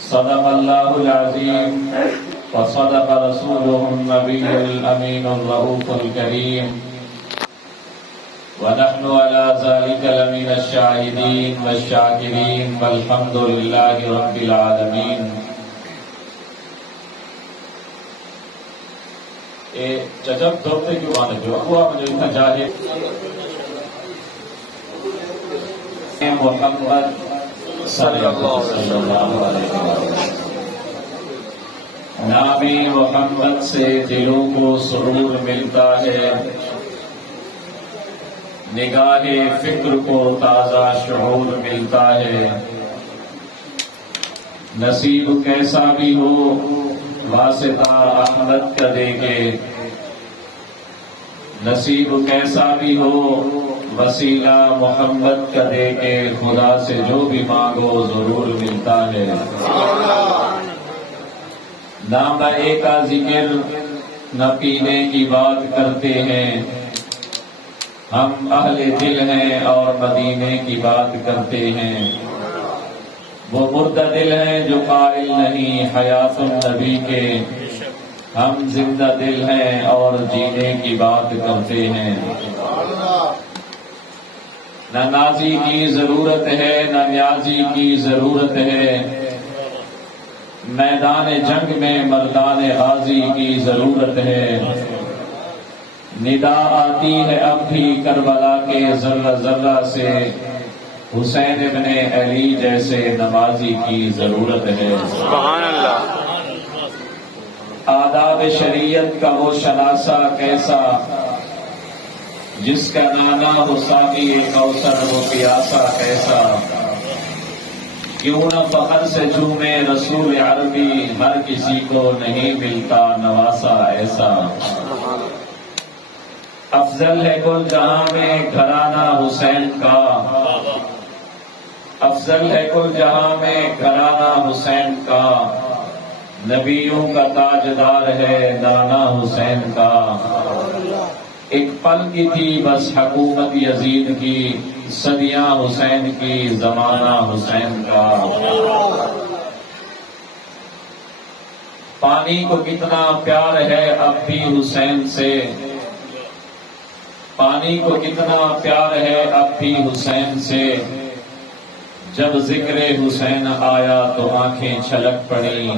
صدق الله العظيم وصدق رسوله النبي الأمين الرؤوف الكريم ونحن على ذلك لمن الشاهدين والشاكرين والحمد لله رب العالمين. چچب دوڑتے کیوں آنے جو وہ مجھے اتنا چاہے محمد صلی اللہ علیہ وسلم. نام محمد سے دلوں کو سرور ملتا ہے، نگاہ فکر کو تازہ شعور ملتا ہے. نصیب کیسا بھی ہو واسطہ احمد کا دے کے، نصیب کیسا بھی ہو وسیلہ محمد کا دے کے، خدا سے جو بھی مانگو ضرور ملتا ہے. نہ مئے کا ذکر نہ پینے کی بات کرتے ہیں، ہم اہل دل ہیں اور مدینے کی بات کرتے ہیں. وہ مردہ دل ہیں جو قائل نہیں حیات النبی کے، ہم زندہ دل ہیں اور جینے کی بات کرتے ہیں. نہ نازی کی ضرورت ہے نہ نیازی کی ضرورت ہے، میدان جنگ میں مردان غازی کی ضرورت ہے. ندا آتی ہے اب بھی کربلا کے ذرہ ذرہ سے، حسین ابن علی جیسے نمازی کی ضرورت ہے. سبحان اللہ. آداب شریعت کا وہ شناسا کیسا، جس کا نانا ہو ساقی کوثر وہ پیاسا کیسا. کیوں نہ فخر سے جھومے رسول عربی، ہر کسی کو نہیں ملتا نواسا ایسا. افضل ہے کل جہاں میں گھرانہ حسین کا، افضل ہے کل جہاں میں گھرانہ حسین کا. نبیوں کا تاجدار ہے نانا حسین کا. ایک پل کی تھی بس حکومت یزید کی، صدیاں حسین کی زمانہ حسین کا. پانی کو کتنا پیار ہے اب بھی حسین سے، پانی کو کتنا پیار ہے اب بھی حسین سے. جب ذکر حسین آیا تو آنکھیں چھلک پڑی.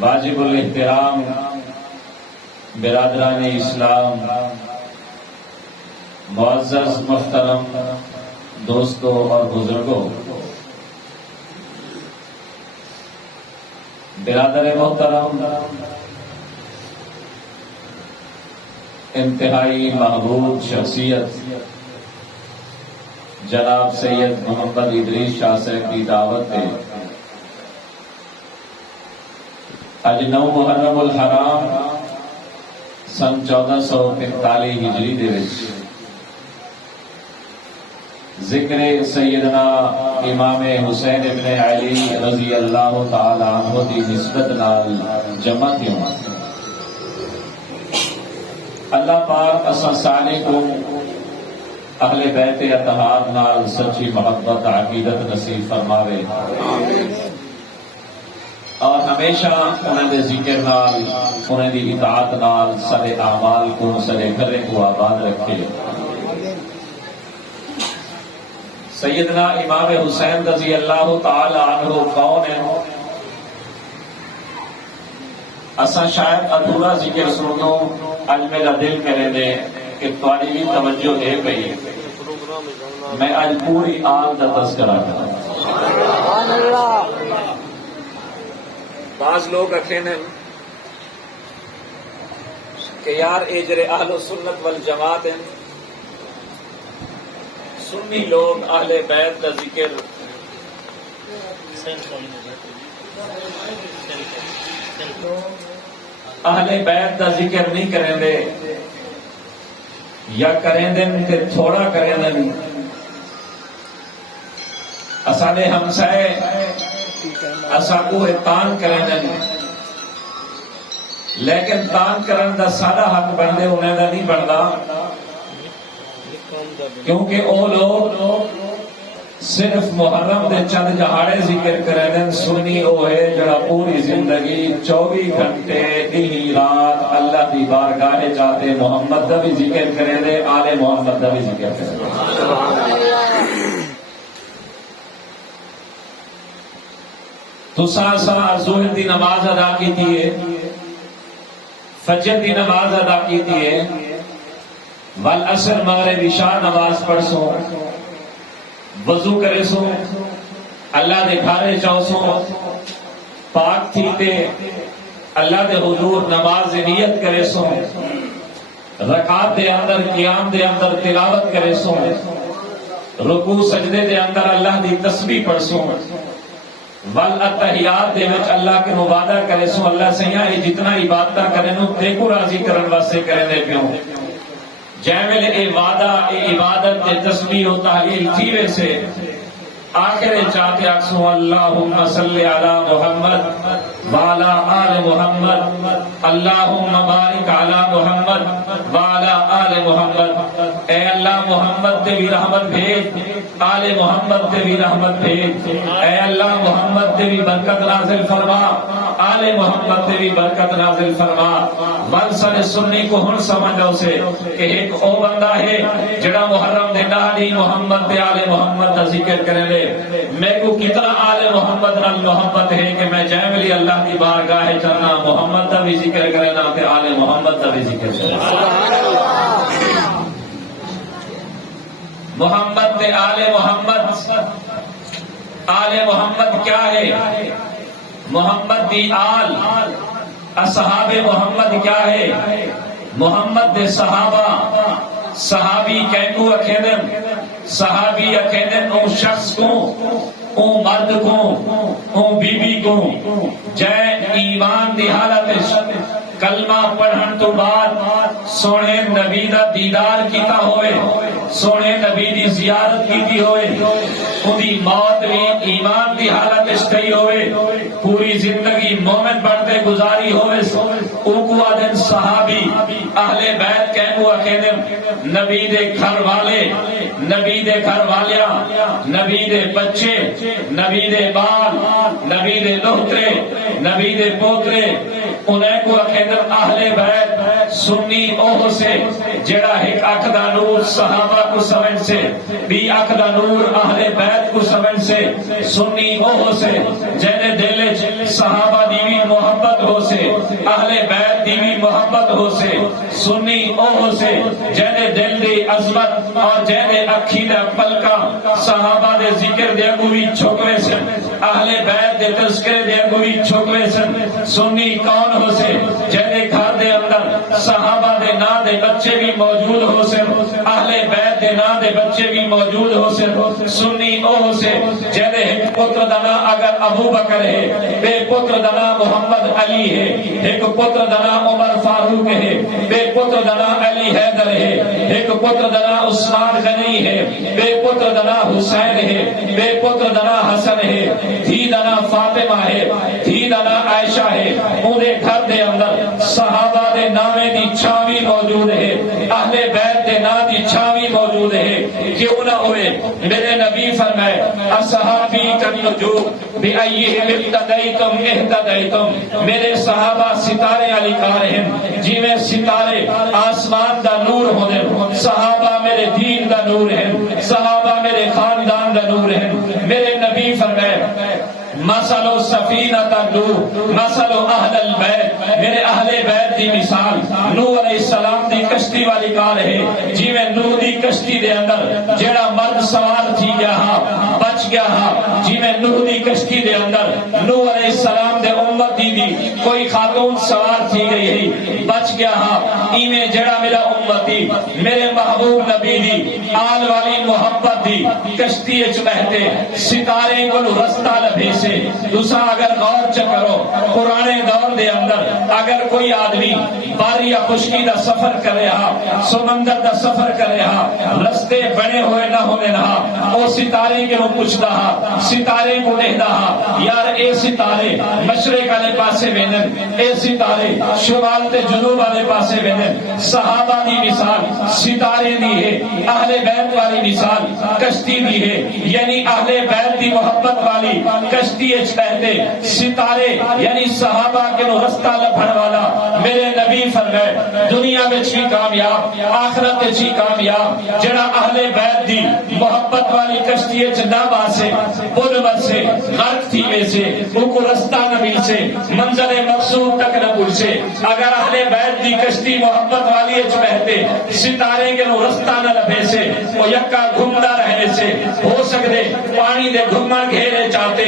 واجب الاحترام برادران اسلام، معزز محترم دوستوں اور بزرگوں، برادر محترم، انتہائی محبوب شخصیت جناب سید محمد ادریس شاہ صاحب کی دعوت ہے. آج 9 محرم الحرام سن 1445 ہجری دے وچ ذکر سیدنا امام حسین ابن علی رضی اللہ تعالی عنہ دی نسبت نال جمع تھیوں. اللہ پاک اساں سارے کو اہل بیت اتحاد نال سچی محبت عقیدت نصیب فرماوے اور ہمیشہ انہوں نے ذکر نال انہوں نے اطاعت نال سارے اعمال کو سارے گھرے کو آباد رکھے. سیدنا امام حسین رضی اللہ تعالی عنہ کون ہے؟ اساں شاید ادھورا ذکر سنو، اج میرا دل کرے دے کہ تھوڑی بھی توجہ دے پئی میں اج پوری آل کا تذکرہ کروں. بعض لوگ رکھے ہیں کہ یار اے جڑے اہل سنت والجماعت ہیں، سنی لوگ اہل بیت کا ذکر اہل بیت کا ذکر نہیں کریں دے، یا کریں دیں تے تھوڑا کریں دیں. اسانے ہمسائے اسا کو تان کریں دیں، لیکن تان کرن دا سارا حق بندے انہیں دا نہیں بندا، کیونکہ او لوگ صرف محرم دے چند جہاڑے ذکر کرے دن، سنی او ہے جڑا پوری زندگی 24 گھنٹے دی رات اللہ دی بارگاہ جاتے محمد دا بھی ذکر کرے دے، آل محمد دا بھی ذکر کرے دے۔ تو سا ظہر دی نماز ادا کی دیئے، فجر دی نماز ادا کی دیئے، والعصر مغرب عشاء نماز پڑھ سو، وضو کرے سو، اللہ دے گھارے جاؤ سو، پاک تھی تے اللہ دے حضور نماز نیت کرے سو، رکعت دے اندر قیام دے اندر تلاوت کرے سو، رکوع سجدے دے اندر اللہ دی تسبیح پڑھ سو، والاتحیات دے وچ اللہ کے وعدہ کرے سو اللہ سیاں یہ جتنا عبادت کرے نو تے کو راضی کرن واسطے کرے دے پیوں جیویں اے وعدہ اے عبادت تے تسبیح و تحلیل تھی ویسے آخر چاہتے اکسو اللہم صلی علی محمد وعلا آل محمد اللہم بارک علی محمد وعلا آل محمد، اے اللہ محمد تے بھی رحمت بھیج، آل محمد تے بھی رحمت بھیج، اے اللہ محمد تے بھی برکت نازل فرما، آل محمد تے بھی برکت نازل فرما۔ منصر سنی کو ہن سمجھو سے کہ ایک او بندہ ہے جڑا محرم دے نالی محمد تے آل محمد دا ذکر کرے لے، میں کو کتنا آل محمد نال محبت ہے کہ میں جائے اللہ کی بارگاہ چلنا محمد دا بھی ذکر کرنا تے آل محمد دا بھی ذکر کرنا۔ محمد تے آل محمد، آل محمد کیا ہے؟ محمد دی آل، اصحاب محمد کیا ہے؟ محمد دے صحابہ، صحابی کینکو اکھیدن، صحابی اکھیدن او شخص کو، او مرد کو، او بی بی کو جے ایمان دی حالت کلمہ پڑھن تو بعد سونے نبی دا دیدار کیتا ہوئے، سونے نبی دی زیارت کیتی ہوئے، اُنہی موت بھی ایمان دی حالت اشتہی ہوئے، پوری زندگی مومن بڑھتے گزاری ہوئے، اوکو آدن صحابی اہل بیت کہنگو اکیدن نبی دے گھر والے، نبی دے گھر والیاں، نبی دے بچے، نبی دے بال، نبی دے لوہترے، نبی دے پوترے، انہیں کو اکیدن اہل بیت سنی اوہ سے جڑا ایک اکدا نور صحابہ کو سمجھ سے، بھی اکدا نور اہل بیت کو سمجھ سے، سنی اوہ سے جینے دل صحابہ دیوی محبت ہو سے، اہل بیت دیوی محبت ہو سے، سنی اوہ سے جینے دل دی عظمت اور جینے اکھی دے پلکا صحابہ دے ذکر دے اگوی چھوکوے سن، اہل بیت دے تذکرے دے اگوی چھوکوے سن، سنی کون ہو سے جینے گھر دے اندر صحابہ دے نا دے بچے بھی موجود ہو سے، اہل بیت دے نا دے بچے بھی موجود ہو سے، سنی اوہ سے جینے ایک پتر دنا اگر ابو بکر ہے، بے پتر دنا محمد علی ہے، ایک پتر دنا عمر فاروق ہے، بے پتر دنا علی حیدر ہے، ایک پتر دنا عثمان غنی ہے، بے پتر دنا حسین ہے، بے پتر دنا حسن ہے، دھی دنا فاطمہ ہے، دھی دنا عائشہ ہے، انہیں گھر دے اندر صحابہ دے نامے دی چھاوی موجود ہے، اہل بیت دے نام دی چھاوی موجود ہے، کیوں نہ ہوئے میرے نبی فرمائے اصحابی کالنجوم بأیہم اقتدیتم اہتدیتم، میرے صحابہ ستارے علی کار ہیں، جی میں ستارے آسمان دا نور ہونے، صحابہ میرے دین دا نور ہیں، صحابہ میرے خاندان دا نور ہیں، میرے نبی فرمائے مثل سفینۃ نوح مثل اہل البیت، میرے اہل بیت دی مثال نوح علیہ السلام دی کشتی والی کار ہے، جی میں نوح دی کشتی دے اندر جیڑا مرد سوار تھی گیا ہاں بچ گیا ہاں، جی میں نوح دی کشتی دے اندر نوح علیہ السلام دے امت دی کوئی خاتون سوار تھی گئی ہے بچ گیا ہاں، ایویں جیڑا میرا امتی میرے محبوب نبی دی آل والی محبت دی کشتی اچ بہتے ستارے کو رستہ لبھے سے دوسرا اگر غور چکرو پرانے دور دے اندر اگر کوئی آدمی باری یا خشکی دا سفر کر رہا، سمندر دا سفر کر رہا، رستے بنے ہوئے نہ ہونے رہا، او ستارے کے وہ پوچھ دہا ستارے کو نہیں دہا یار اے ستارے مشرق والے پاسے وینن اے ستارے شمال تے جنوب والے پاسے وینن صحابہ دی مثال ستارے دی ہے اہل بیت والی مثال کشتی دی ہے یعنی اہل بیت دی محبت والی کشتی اچ بہتے ستارے یعنی صحابہ کے نو رستہ لبھن والا میرے نبی فرمائے دنیا وچ بھی کامیاب آخرت وچ بھی کامیاب جڑا اہل بیت دی محبت والی کشتی اچ نہ باسے بن بسے غرق تھی میں سے ان کو رستہ نہ مل سے منزل مقصود تک نہ پہنچے اگر اہل بیت دی کشتی محبت والی اچ بہتے ستارے کے نو رستہ نہ لبھے سے وہ یکا گھومتا رہنے سے ہو سکتے پانی دے گھمن گھیرے چاہتے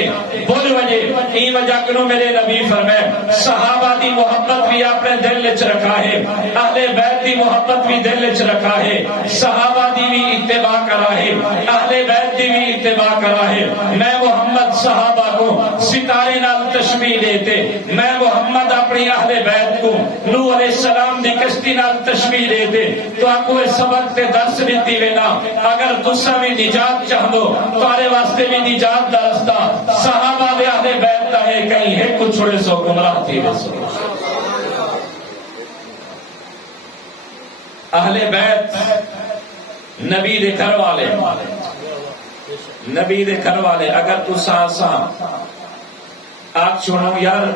بول وجہ ای وجہ کنو میرے نبی فرمائے صحابہ دی محبت بھی اپنے دل وچ رکھا ہے اہل بیت دی محبت بھی دل وچ رکھا ہے صحابہ دی بھی اتباع کرا ہے اہل بیت دی بھی اتباع کرا ہے میں محمد صحابہ کو ستارے نال تشبیہ دیتے میں محمد اپنی اہل بیت کو نوح علیہ السلام دی کشتی نال تشبیہ دیتے تو آپ کو سبق تے درس دیتی وینا اگر تسا بھی نجات چاہ دو تمہارے واسطے بھی نجات دا رستہ صحابہ دے اہل بیت دا ہے کہیں ہے کچھ چھوڑے سو گمراہ تھی رسو اہل بیت نبی دے گھر والے نبی دے گھر والے اگر تو سانساں آپ چھوڑو یار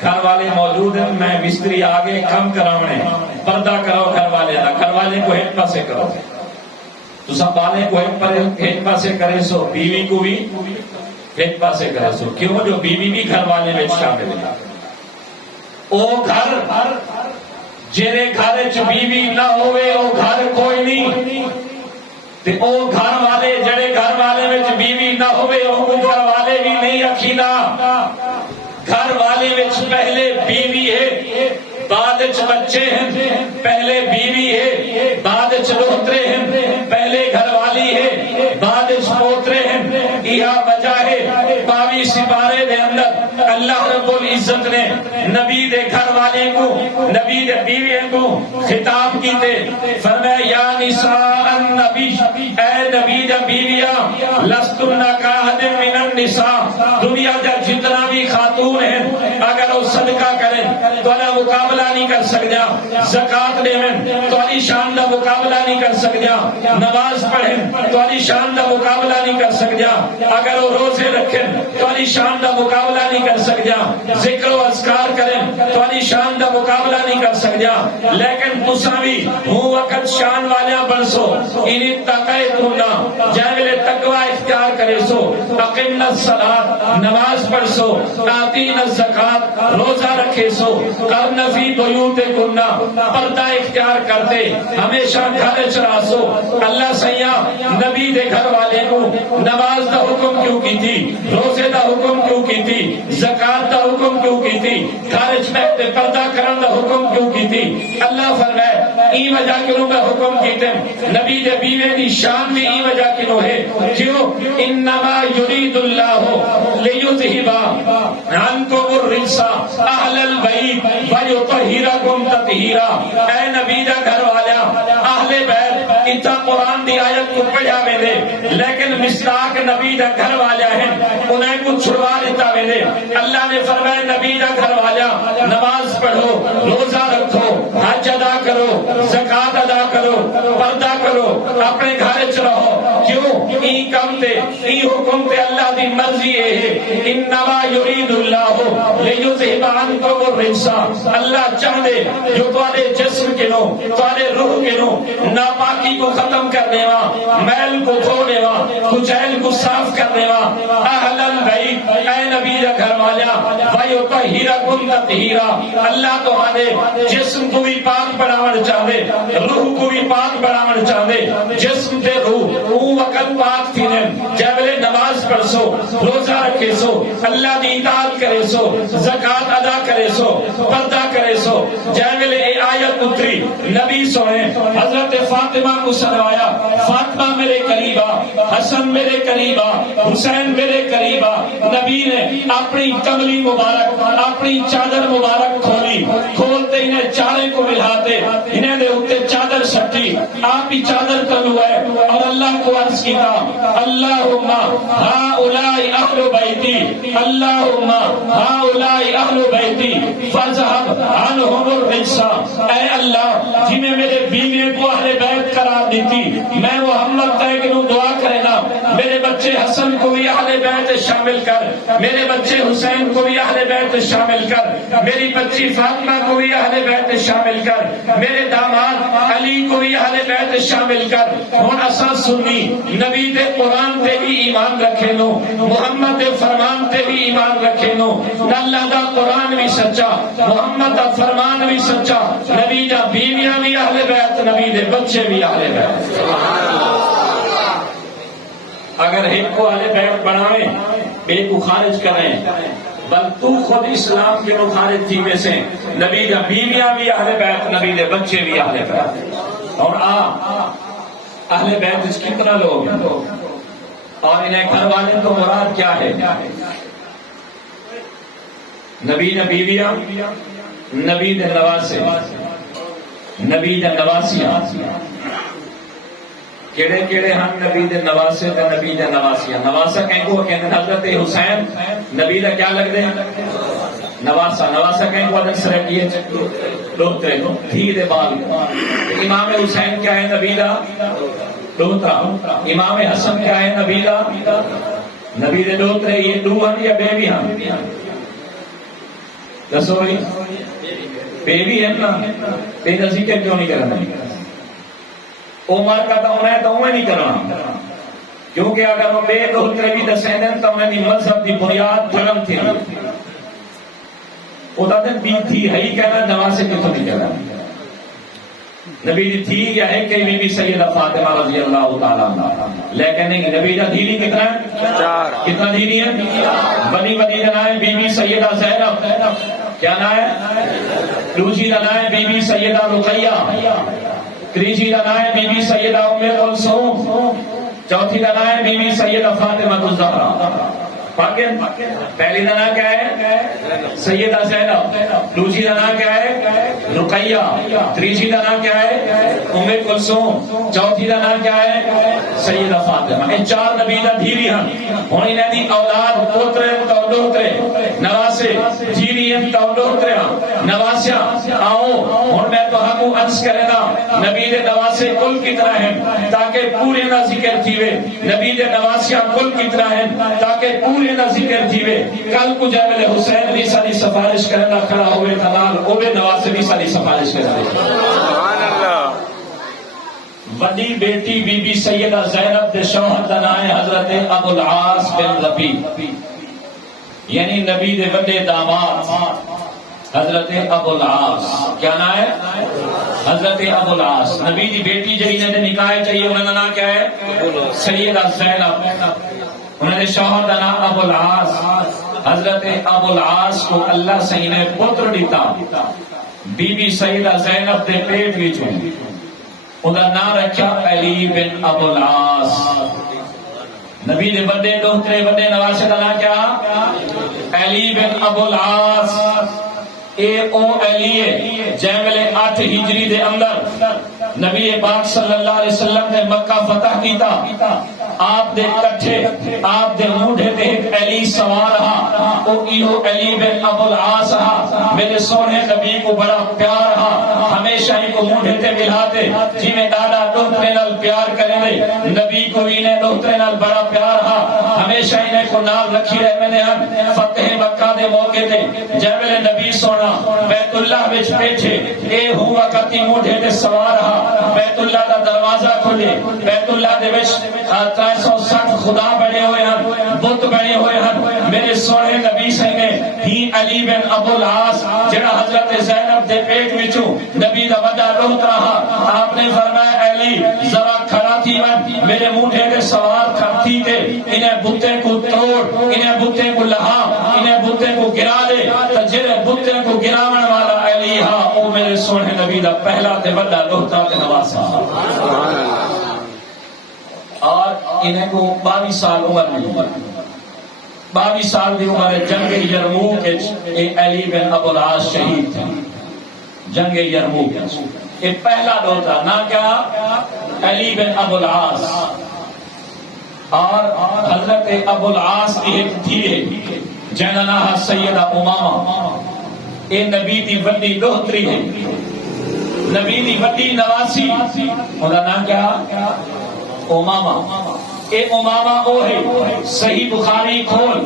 گھر والے موجود ہیں میں مستری آگے کم کراؤنے پردہ کرو گھر والے دا گھر والے کو ایک پاسے کرو تو سب بالے کو ایک پاسے کرے سو بیوی کو بھی ایک پاسے کرے سو کیوں جو بیوی بھی گھر والے میں شامل ہے او گھر جیرے گھر چ بیوی نہ ہوئے او گھر کوئی نہیں تے او گھر والے جڑے گھر والے وچ بیوی نہ ہوئے او گھر والے بھی نہیں اکھیدا گھر والے وچ پہلے بیوی ہے بعد وچ بچے ہیں پہلے بیوی ہے بعد وچ لوترے ہیں پہلے گھر والی ہے بعد وچ پوترے ہیں یہ وجہ ہے 22 سپارے دے اندر اللہ رب العزت نے نبی دے گھر والے کو نبی دے بیوی کو خطاب کیتے فرمایا یا نساء النبی اے نبی دے بیویاں لستن کاحد من النساء دنیا دا جتنا بھی خاتون ہیں اگر وہ صدقہ کریں تو نہ مقابلہ نہیں کر سکتا زکات دیں تو علی شان دا مقابلہ نہیں کر سکتا نماز پڑھیں تو علی شان دا مقابلہ نہیں کر سکتا اگر وہ روزے رکھیں تو علی شان دا مقابلہ نہیں کر سکتا ذکر و اذکار کریں تو علی شان دا مقابلہ نہیں کر سکتا لیکن تساوی ہوں وقت شان والیاں بن سو انہیں تقیتونا جائے تقوی اختیار کرے سو اقمنا الصلاۃ نماز پڑھ سو آتینا الزکات روزہ رکھے سو کرن فی بیوتکن پردہ اختیار کرتے ہمیشہ گھر چرا سو اللہ سیاں نبی دے گھر والے کو نماز دا حکم کیوں کی تھی روزے دا حکم کیوں کی تھی زکات دا حکم کیوں کی تھی گھر چ بیٹھے پردہ کرن دا حکم کیوں کی تھی اللہ فرمائے ای وجہ کیوں میں حکم کیتے نبی دے بیوے دی شان بھی ای وجہ کیوں ہے کیوں انما یرید اللہ لیذہب عنکم الرجس اہل البیت ویطہرکم تطہیرا اے نبی دا گھر والا اہل بیت اتنا قرآن دی آیت کو پڑھا میں دے لیکن مصداق نبی دا گھر والا ہے انہیں کو چھڑوا لیتا میں دے اللہ نے فرمایا نبی دا گھر والا نماز پڑھو روزہ رکھو حج ادا کرو زکات ادا کرو پردہ کرو اپنے گھر چ رہو کیوں ای کم تے ای حکم تے اللہ دی مرضی ہے انما یرید اللہ لیذہب عنکم الرجس اللہ چاہے جو تمہارے جسم کے نو تمہارے روح کے نو ناپاکی کو ختم کرنے وا میل کو دھونے وا کچیل کو صاف کرنے وا اہل البیت اے نبی دا گھر والا ویطہرکم تطہیرا اللہ تمہارے جسم کو بھی پاک بناون چاہے روح کو بھی پاک بناون چاہے جسم تے روح او وقت پاک تھی نے جب نماز پڑھ سو روزہ رکھے سو اللہ دی اطاعت کرے سو زکات ادا کرے سو پردہ کرے سو جب اے آیت اتری نبی سونے حضرت فاطمہ کو سنوایا فاطمہ میرے قریبا حسن میرے قریبا حسین میرے قریبا نبی نے اپنی کملی مبارک اپنی چادر مبارک کھولی کھولتے انہیں چارے کو ملاتے انہیں دے اتے چادر سٹی آپ ہی چادر تلو ہے اور اللہ کو عرض کیتا اللہم اللہم ہؤلاء اہل بیتی فاذھب عنہم الرجس، اے اللہ جنہیں میرے بیوی کو اہل بیت قرار دیتی، میں محمد کہ دعا کرے نا میرے بچے حسن کو بھی اہل بیت شامل کر، میرے بچے حسین کو بھی اہل بیت شامل کر، میری بچی فاطمہ کو بھی اہل بیت شامل کر، میرے داماد علی کو بھی اہل بیت شامل کر۔ ہن اساں سنی نبی دے قرآن تے بھی ایمان رکھے نو، محمد دے فرمان تے بھی ایمان رکھے نو، اللہ دا قرآن بھی سچا، محمد دا فرمان بھی سچا، نبی دا بیویاں بھی اہل بیت، نبی دے بچے بھی اہل بیت۔ اگر ایک کو اہل بیت بنائیں ایک کو خارج کریں، بل تو خود اسلام کے نو خارج تھی میں سے، نبی دا بیویاں بھی اہل بیت، نبی دے بچے بھی اہل بیت۔ اور اہل بیت اس کتنا لوگ ہیں اور انہیں گھر والے تو مراد کیا ہے؟ نبی دا بیویاں، نبی دے نواسے، نبی دا نواسیاں، کیڑے کیڑے ہم نبی دے نواسے تے نبی دے نواسیاں۔ نواسا کہیں کو کہتے حضرت حسین نبی دا کیا لگ دے نواسا، نواسا کہیں کو حضرت سرکیے لوترے دھی دے بال۔ امام حسین کیا ہے نبی دا لوترا، امام حسن کیا ہے نبی دا نبی دے لوترے۔ یہ دو ہم یا بیوی ہم؟ دسو بھائی بیوی ہے نا، تیرا ذکر کیوں نہیں کرنا؟ عمر کا تو انہیں تو انہیں نہیں کرنا، کیونکہ اگر وہ بے دوترے بھی دسیں دیں تو انہیں مذہب دی بنیاد دھرم تھی، وہ دن بھی تھی ہے ہی کہنا، نواسے کیوں نہیں کہنا؟ نبی دی تھی یا ہے کہ بی بی سیدہ فاطمہ رضی اللہ تعالیٰ عنہ، لیکن نہیں نبی دا دھیری کتنا ہے؟ کتنا دھیری ہے؟ بنی بنی کا نام بی بی سیدہ زینب، کیا نام ہے؟ دوسری کا نام بی بی سیدہ رقیہ، تیسری کا نام بی بی سیدہ ام کلثوم، چوتھی کا نام بی بی سیدہ فاطمہ الزہرا۔ پہلی کا نام کیا ہے؟ سیدہ زینب، دوسری کا نام کیا ہے؟ رقیہ، تیسری کا نام کیا ہے؟ ام کلثوم، چوتھی کا نام کیا ہے؟ سیدہ فاطمہ۔ یہ چار نبی دا دھیری ہیں، ہن انہاں دی اولاد پوترے تو ڈوترے نواسے دھیری ہیں تو ڈوترے نواسیاں آؤ۔ ہن میں تو ہم عرض کرے گا نبی دے نواسے کل کتنا ہیں تاکہ پورے دا ذکر تھیوے، نبی دے نواسیاں کل کتنا ہیں تاکہ پورے دا ذکر تھیوے۔ کل کو جب حسین بھی ساری سفارش کرنا کھڑا ہوئے تنال اوے نواسے بھی ساری سفارش کرنا۔ سبحان اللہ۔ وڈی بیٹی بی بی سیدہ زینب دے شوہر دا نام ہے حضرت ابو العاص بن ربیع، یعنی نبی دے وڈے داماد حضرت ابو العاص۔ کیا نام ہے؟ حضرت ابو العاص۔ نبی دی بیٹی جی نے نکاح چاہیے انہوں نے نام کیا ہے؟ سیدہ زینب، انہوں نے شوہر دا نام ابو العاص۔ حضرت ابو العاص کو اللہ صحیح نے پتر دیتا بی بی سیدہ زینب دے پیٹ وچوں، انہاں نام رکھا علی بن ابو العاص۔ نبی دے بڑے دوترے بڑے نواسے دا نام کیا؟ علی بن ابو العاص۔ اے او علی ہے جیملے 8 ہجری دے اندر نبی پاک صلی اللہ علیہ وسلم نے مکہ فتح کیتا، آپ دے کٹھے آپ دے موڈے تے ایک علی سوار رہا، او ایہو علی بن ابو العاص رہا۔ میرے سونے نبی کو بڑا پیار رہا، ہمیشہ ہی کو موڈے تے ملاتے جی میں دادا دوترے نال پیار کرے دے، نبی کو انہیں دوترے نال بڑا پیار رہا، ہمیشہ انہیں کو نال رکھی رہے۔ میں نے ہم فتح مکہ دے موقع تے جب میرے نبی سونا بیت اللہ وچ بیٹھے، اے ہوا کتی موڈے تے سوار رہا، بیت اللہ دا دروازہ کھلے، بیت اللہ دے وچ 360 خدا بنے ہوئے ہیں، بت بنے ہوئے ہیں۔ میرے سونے نبی سے نے ہی علی بن ابو العاص جڑا حضرت زینب دے پیٹ وچوں نبی دا وڈا روت رہا، آپ نے فرمایا علی ذرا کھڑا تھی ون، میرے موڈے تے سوار کھڑتی تے انہیں بتے کو توڑ، انہیں بتے کو لہا، انہیں بتے کو گرا دے، تو جڑے بتے کو گراون والا علی ہاں او میرے سونے نبی دا پہلا تے وڈا روتا تے نواسا۔ اور انہیں کو 22 سال عمر ملی، 22 سال دی عمر جنگ یرموک علی بن ابو العاص شہید تھے جنگ یرموک۔ یہ پہلا دوتا نا کیا؟ علی بن ابو العاص۔ اور حضرت ابو العاص کی ایک تھی جنہاں نام سیدہ امامہ، اے نبی دی وڈی دوہتری ہے، نبی دی وڈی نواسی، انہاں نام کیا؟ امامہ۔ اے امامہ او ہے، صحیح بخاری کھول،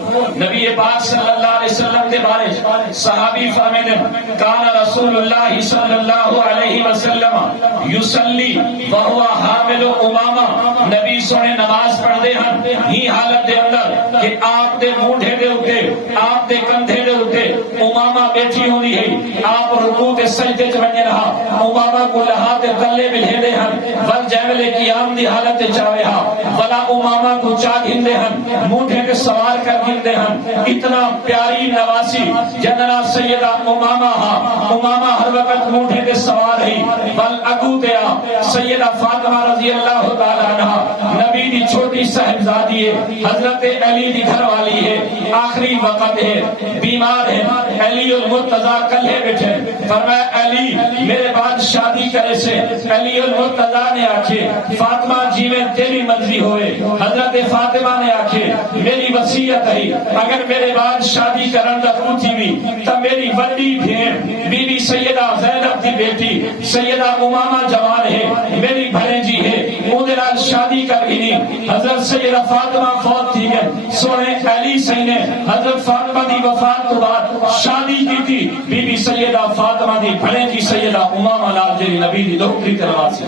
نبی پاک صلی اللہ علیہ وسلم دے بارے صحابی فرمائیں کان رسول اللہ صلی اللہ علیہ وسلم یصلی وہو حامل امامہ، نبی سونے نماز پڑھ دے ہن ہی حالت دے اندر کہ آپ دے مونڈھے دے اتے، آپ دے کندھے دے اتے امامہ بیٹھی ہونی ہے، آپ رکوع تے سجدے چ ونجے رہا، امامہ کو لہا تے تلے ملے دے ہن، ول جیولے قیام دی حالت تے چاوے ہا، ولا امامہ کو چاہ گھندے ہن، مونڈھے کے سوار کر گھندے ہن، اتنا پیاری نواسی جنرا سیدہ امامہ ہا، امامہ ہر وقت مونڈھے کے سوار ہی، بل اگو تیا سیدہ فاطمہ رضی اللہ تعالیٰ عنہ، نبی دی چھوٹی صاحبزادی ہے، حضرت علی دی گھر والی ہے، آخری وقت ہے، بیمار ہے، علی المرتضیٰ کلے بیٹھے، فرمایا علی میرے بعد شادی کرے سے، علی المرتضیٰ نے آکھے فاطمہ جی میں تیری مرضی ہوئے، حضرت فاطمہ نے آکھے میری وصیت ہے اگر میرے بعد شادی کرن دا پوچھی بھی تو میری وڈی بہن بی بی سیدہ زینب دی بیٹی سیدہ امامہ جوان ہے، میری بھنجی ہے، اودے نال شادی کر گئی، حضرت سیدہ فاطمہ فوت تھی گئے، سونے علی سی نے حضرت فاطمہ دی وفات تو بعد شادی کی تھی بی بی سیدہ فاطمہ دی بھنجی سیدہ امامہ نال جی نبی دی دوہتری کرواسی،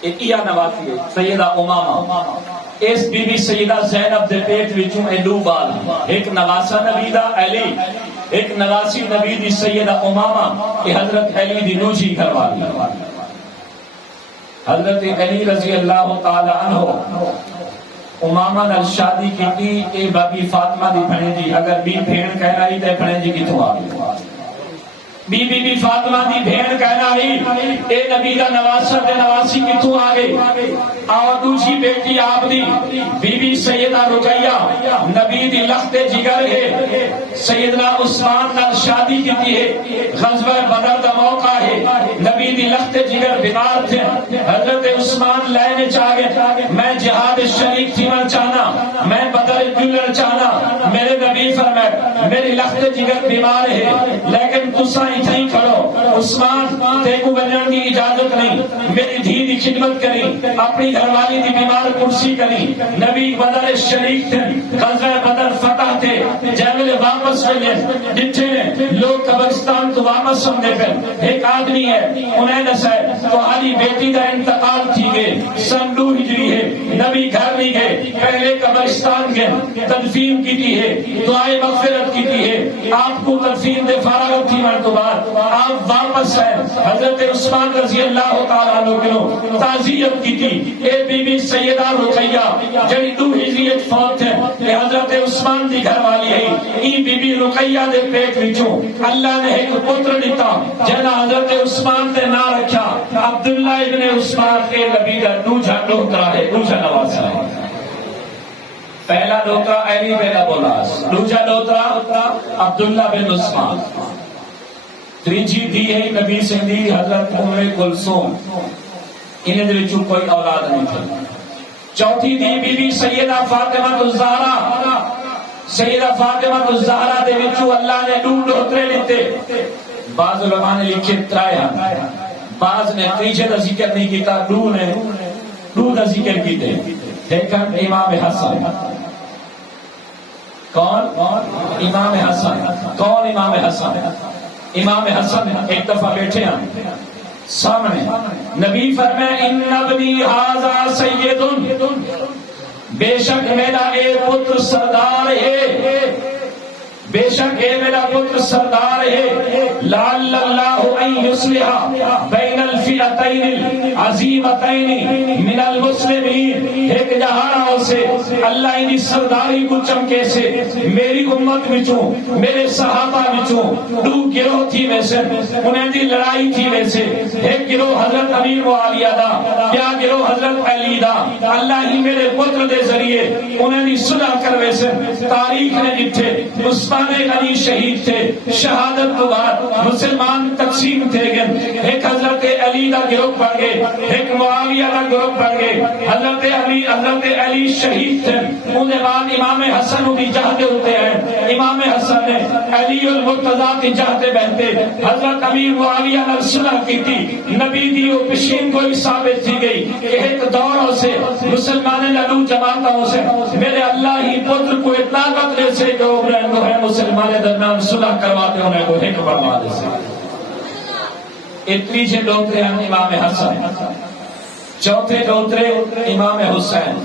ایک یہ نواسی ہے سیدہ امامہ۔ اس بی بی سیدہ زینب دے پیٹ وچوں اے دو بال، ایک نواسا نبی دا علی، ایک نواسی نبی دی سیدہ امامہ، کہ حضرت علی دی نوجی گھر والی، حضرت علی رضی اللہ تعالی عنہ امامہ نال شادی کی، اے بابی فاطمہ دی بھنجی، اگر بی بھین کہنا ہی تے بھنجی کتوں آ گئی؟ بی بی بی فاطمہ دی بہن کہنا ہی اے نبی دا نواسا تے نواسی کتوں آ گئے؟ اور دوسری بیٹی آپ دی بی بی سیدہ رقیہ نبی دی لخت جگر ہے، سیدنا عثمان نال شادی کی ہے، غزوہ بدر دا موقع ہے، نبی دی لخت جگر بیمار تھے، حضرت عثمان لینے چاہے میں جہاد شریک تھی میں چاہنا، میں بدر جلن چاہنا، میرے نبی فرمائے میری لخت جگر بیمار ہے لیکن تساں اتھائی کھڑو، عثمان تیکو بنجن کی اجازت نہیں، میری دھی دی خدمت کری، اپنی گھر والی دی بیمار کرسی کری، نبی بدر شریک تھے، غزوہ بدر فتح تھے، جیولے واپس ملے جتھے لوگ قبرستان تو واپس سمجھے پہ ایک آدمی ہے انہیں نسائے تو حالی بیٹی دا انتقال تھی گئے، سن 2 ہجری ہے، نبی گھر نہیں گئے، پہلے قبرستان گئے، تدفین کی تھی ہے، دعائے مغفرت کی تھی ہے، آپ کو تدفین دے فارغت تھی مرتبہ آپ واپس آئے، حضرت عثمان رضی اللہ تعالیٰ عنہ کنو تعزیت کی تھی، اے بی بی سیدہ رقیہ جنہی 2 ہجریت فوت ہے، کہ حضرت عثمان دی گھر والی ہے، ای بی بی رقیہ دے پیٹ وچوں اللہ نے ایک پتر دیتا جنہ حضرت عثمان دے نہ رکھا عبداللہ ابن عثمان کے نبی دا دوجہ ڈوکرا ہے، دوجہ نواسا ہے، پہلا ڈوکرا علی بن ابو العاص، دوجہ ڈوکرا عبداللہ بن عثمان، تریجی دی ہے نبی سے دی حضرت ام کلثوم، انہیں دے وچوں کوئی اولاد نہیں تھی، چوتھی دی بی بی سیدہ فاطمہ الزہرا، سیدہ فاطمہ الزہرا دے وچوں اللہ نے 2 ڈوترے لیتے، بعض علماء نے لکھے 3 بعض نے تریجے دا ذکر نہیں کیتا، 2 دا ذکر کیتے، دیکھا امام حسن، کون؟ امام حسن، کون امام حسن؟ امام حسن ایک دفعہ بیٹھے ہیں سامنے، نبی فرمائے ان ابنی ھذا سید، بے شک میرا اے پتر سردار ہے، بے شک اے میرا پتر سردار ہے، لعل اللہ ان یصلح بین الفئتین العظیمتین من المسلمین، ایک جہاں سے اللہ ان سرداری کو چمکے سے میری امت وچوں میرے صحابہ وچوں 2 گروہ تھی میں سے، انہیں دی لڑائی تھی میں سے، ایک گروہ حضرت امیر معاویہ دا، کیا گروہ حضرت علی دا، اللہ ہی میرے پتر دے ذریعے ذریعے انہیں دی صلح کروے سے تاریخ نے جتھے عثمان غنی شہید تھے شہادت تو بعد مسلمان تقسیم تھے گئے ایک حضرت علی دا گروپ بن گئے ایک معاویہ دا گروپ بن گئے حضرت علی شہید تھے انہیں بعد امام حسن بھی جہتے ہوتے ہیں امام حسن نے علی المرتضیٰ کی جہتے بہتے حضرت امیر معاویہ نے صلح کی تھی نبی دی وہ پشین کو ثابت تھی گئی کہ ایک دوروں سے مسلمان لڑو جماعتوں سے میرے اللہ ہی پتر کو اتنا قدرے سے کہ وہ ہے مسلمان درمیان صلح کرواتے انہیں کو ایک برما دے سے اتنی سے ڈوترے ہیں امام حسن چوتھے ڈوترے امام حسین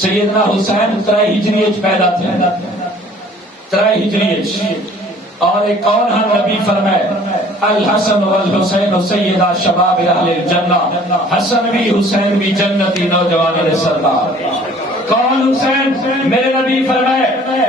سیدنا حسین 3 ہجری پیدا تھے 3 ہجری اور ایک کون ہے نبی فرمائے الحسن والحسین سیدہ شباب اہل الجنہ حسن بھی حسین بھی جنتی نوجوان سردار کون حسین میرے نبی فرمائے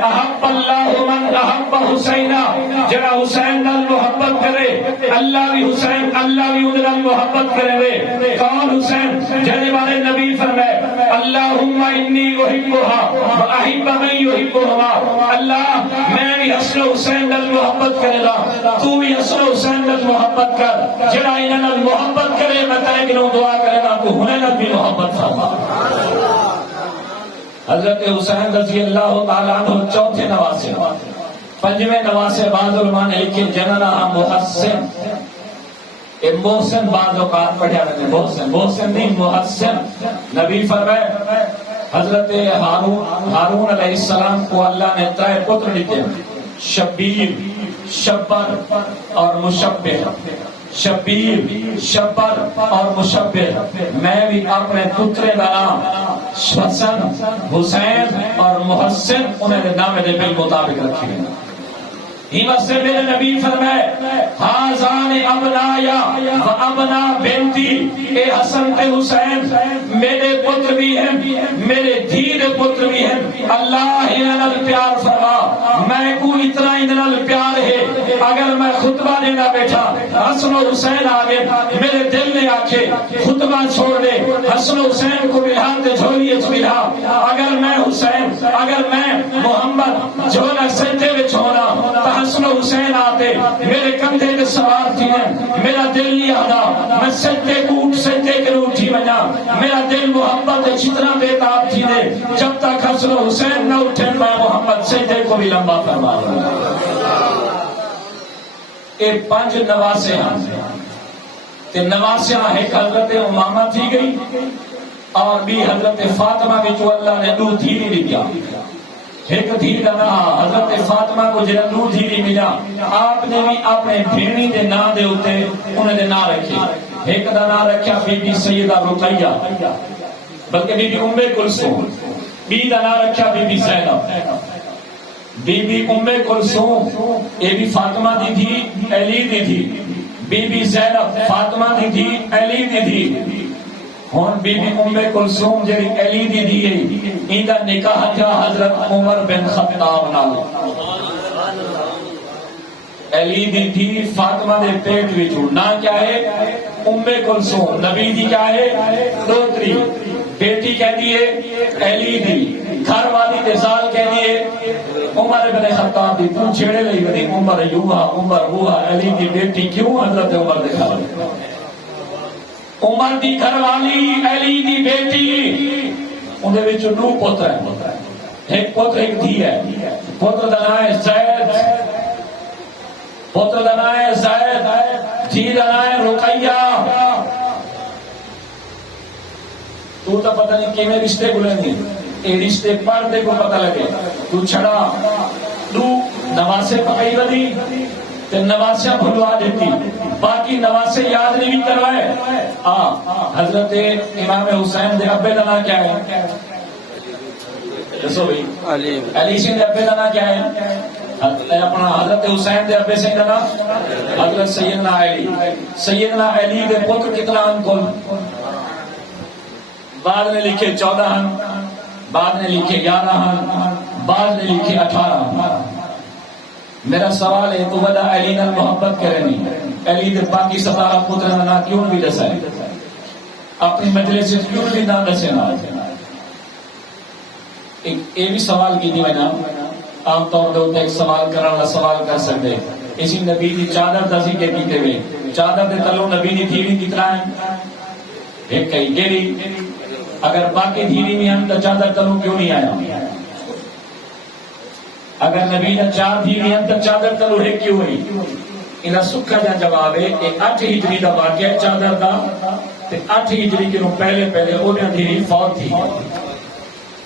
احب اللہ من احب حسینہ جڑا حسین نال محبت کرے اللہ بھی حسین اللہ بھی انہاں محبت کرے وے کون حسین جڑے والے نبی فرمائے اللہم انی احبها واحب من يحبهما اللہ میں بھی حسن حسین نال محبت کرے گا تو بھی حسن حسین نال محبت کر جڑا انہاں نال محبت کرے میں تے کہ دعا کرے گا تو انہاں نال بھی محبت فرما حضرت حسین رضی اللہ تعالیٰ عنہ چوتھے نواسے پنجویں نواسے بعض علماء نے لکھے جننا محسن محسن بعض اوقات پڑھیا رہتے محسن نہیں محسن نبی فرمائے حضرت ہارون علیہ السلام کو اللہ نے 3 پتر دیتے شبیر شبر اور مشبہ شبیر شبر اور مشبہ میں بھی اپنے پترے کا نام حسن حسین اور محسن انہیں نام دے بالمطابق رکھے ہی سے میرے نبی فرمائے ہازان ابنایا و ابنا بنتی اے حسن تے حسین میرے پتر بھی ہیں میرے دھیر پتر بھی ہیں اللہ انہاں پیار فرما میں کو اتنا انہاں پیار ہے اگر میں خطبہ دینا بیٹھا حسن و حسین آگے میرے دل نے آکھے خطبہ چھوڑ دے حسن و حسین کو ملہان دے جھولیے ملا اگر میں حسین اگر میں محمد جھولا سجدے میں چھوڑا حسن و حسین آتے میرے کندھے کے سوار تھی ہیں میرا دل نہیں آدھا میں سجدے کو اٹھ سجدے کے اٹھی بنا میرا دل محبت جتنا بےتاب تھی دے جب تک حسن و حسین نہ اٹھے میں محمد سجدے کو بھی لمبا فرما اے 5 نواسے ہیں تے نواسے ایک حضرت امامہ تھی گئی اور بھی حضرت فاطمہ بھی جو اللہ نے 2 دھیری لکھا ایک دھیر کا نام حضرت فاطمہ کو جڑا 2 دھیری ملا آپ نے بھی اپنے بھیڑی دے نام دے ہوتے انہیں دے نام رکھے ایک دا نام رکھا بی بی سیدہ رقیہ بلکہ بی بی ام کلثوم بی دا نام رکھا بی بی زینب بی بی ام کلثوم یہ بھی فاطمہ دی تھی علی دی تھی بی بی زینب فاطمہ دی تھی علی دی تھی ہون بی بی ام کلثوم جڑی علی دی دی ایندا نکاح تھا حضرت عمر بن خطاب نال علی دی تھی فاطمہ دے پیٹ وچ نا کیا ہے ام کلثوم نبی دی کیا ہے دوتری بیٹی کہتی ہے علی دی گھر والی تے زال کہتی ہے عمر بن خطاب دی تو چھیڑے لئی ودی عمر یوہا عمر ہوا علی دی بیٹی کیوں حضرت عمر دے گھر عمر دی گھر والی علی دی بیٹی انہیں وچ 2 پتر ہیں ایک پتر ایک دھی ہے پتر دا نام ہے زید پتر دا نام ہے زید دھی دا نام ہے رقیہ تو تا پتہ نہیں کیویں رشتے بلیں گے اے رشتے پڑھ دے کو پتہ لگے تو چھڑا 2 نواسے پکائی ودی تے نواسیاں بھلوا دیتی باقی نواسے یاد نہیں بھی کروائے حضرت امام حسین دے ابے دا نام کیا ہے دسو بھائی علی سے دے ابے دا نام کیا ہے اپنا حضرت حسین دے ابے سے دا نام حضرت سیدنا علی دے پتر کتنا ان کل بعد نے لکھے 14 ہن بعد نے لکھے 11 ہن بعد نے لکھے 18 میرا سوال ہے تو ودا علی نال محبت کرنی علی دے باقی 17 پتر نہ کیوں بھی دسائے اپنی مجلس کیوں بھی نہ دسے نہ یہ بھی سوال کی میں نا عام طور پہ ایک سوال کرنے والا سوال کر سکتے اسی نبی دی چادر دسی کے کیتے ہوئے چادر دے تلوں نبی دی دھیری کتنا ہے ایک کئی گیری اگر باقی دھیری نہیں ہم تو چادر تلوں کیوں نہیں آیا اگر نبی نے چار دھیری ہم تو چادر تلوں ہے کیوں ہوئی انہا سکھا جا جواب ہے کہ 8 ہجری دا واقعہ ہے چادر دا 8 ہجری کے پہلے انہیں دھیری فوت تھی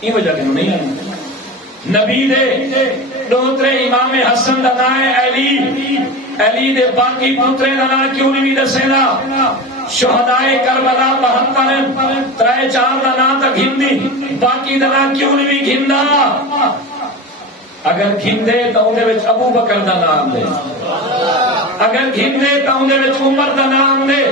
یہ وجہ کہ نہیں آئی نبی دے دوترے امام حسن دا نام علی دے باقی پترے دا نام کیوں نہیں دسینا شہدائے کربلا 72 ترائے 4 دا نام تک گھندی باقی دا نام کیوں نہیں گھندا اگر گھندے تو انہیں وچ ابو بکر دا نام دے اگر گھندے تو انہیں وچ عمر دا نام دے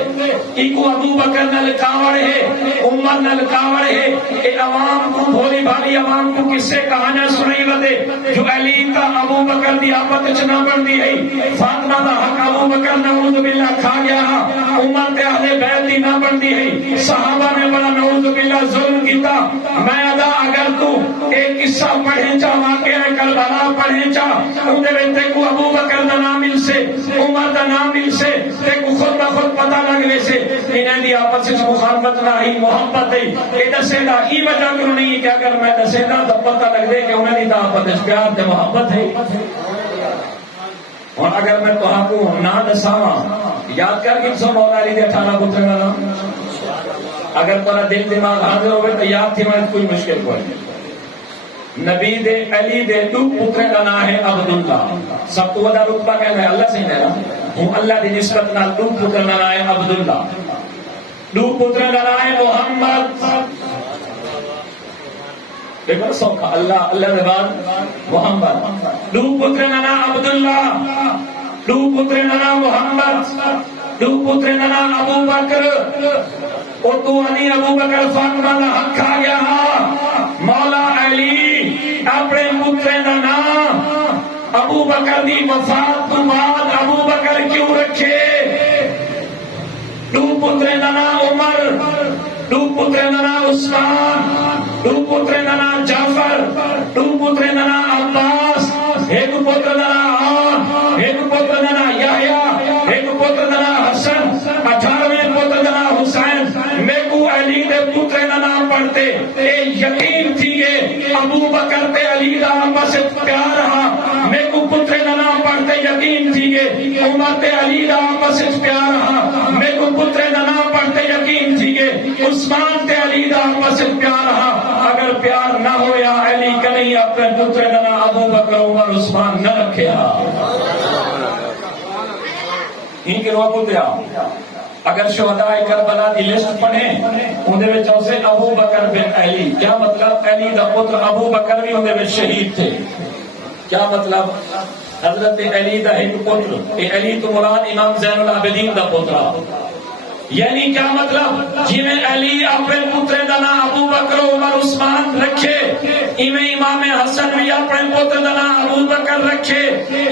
ایکو ابو بکر نہ لکھاوڑ ہے عمر نہ لکھاوڑ ہے اے عوام کو بھولی بھالی عوام کو کس سے کہانیاں سنائی ودے جو علی کا ابو بکر دی آپت چنا بن دی ہے فاطمہ دا حق ابو بکر نعوذ باللہ کھا گیا عمر تے اہل بیت دی نہ بن دی ہے صحابہ نے بڑا نعوذ باللہ ظلم کیتا میں ادا اگر تو ایک قصہ پڑھیں چاہ واقعہ کربلا پڑھیں چاہ اندے وچ کو ابو بکر دا نام مل سے عمر دا نام مل سے تے کو خود بخود پتہ لگ لے سے انہیں دی آپس سے مخالفت نہ ہی محبت ہے یہ دسے دا ای وجہ کیوں نہیں کہ اگر میں دسے دا تو پتہ لگ دے کہ انہیں دی آپس سے پیار تے محبت ہے اور اگر میں تو آپ کو نہ دساواں یاد کر کہ سو مولا علی دے 18 پتر دا نام اگر تھوڑا دل دماغ حاضر ہوئے تو یاد تھی میں کوئی مشکل کوئی نبی دے علی دے 2 پتر کا نام ہے عبداللہ سب تو بڑا رتبہ کہنا ہے اللہ سے ہی میرا ہوں اللہ دی نسبت نال 2 پتر کا نام ہے عبداللہ 2 پتر کا نام ہے محمد دیکھو سوکھا اللہ دے بعد محمد 2 پتر کا نام عبداللہ 2 پتر کا نام محمد 2 پتر کا نام ابو بکر اور تو علی ابو بکر فاطمہ دا حق کھا گیا مولا علی اپنے پتر دا نام ابو بکر دی وفات تو بعد ابو بکر کیوں رکھے 2 پتر دا نام عمر 2 پتر دا نام عثمان 2 پتر دا نام جعفر 2 پتر دا نام عباس 1 پتر دا نام 1 پتر دا نام یحییٰ 1 پتر دا نام حسن 18ویں پتر دا نام حسین میں کو علی دے پتر دا نام پڑھتے اے یقین تھی ابو بکر تے علی دا آپس سے پیار رہا میں کو پتر دا نام پڑھتے یقین تھی عمر تے علی دا آپس سے پیار رہا میں کو پتر دا نام پڑھتے یقین تھی عثمان تے علی دا آپس سے پیار رہا اگر پیار نہ ہویا علی کنی اپنے پتر دا نام ابو بکر عمر عثمان نہ رکھے ہی کہ وہ پتیا اگر شہداء کربلا دی لسٹ پڑھیں اندے وچ اوسے ابو بکر بن علی کیا مطلب علی دا پتر ابو بکر بھی اندے وچ شہید تھے کیا مطلب حضرت علی دا ایک پتر اے علی تو مراد امام زین العابدین دا پتر یعنی کیا مطلب جی میں علی اپنے پتر دا نام ابو بکر عمر عثمان رکھے ایویں امام حسن بھی اپنے پتر دا نام ابو بکر رکھے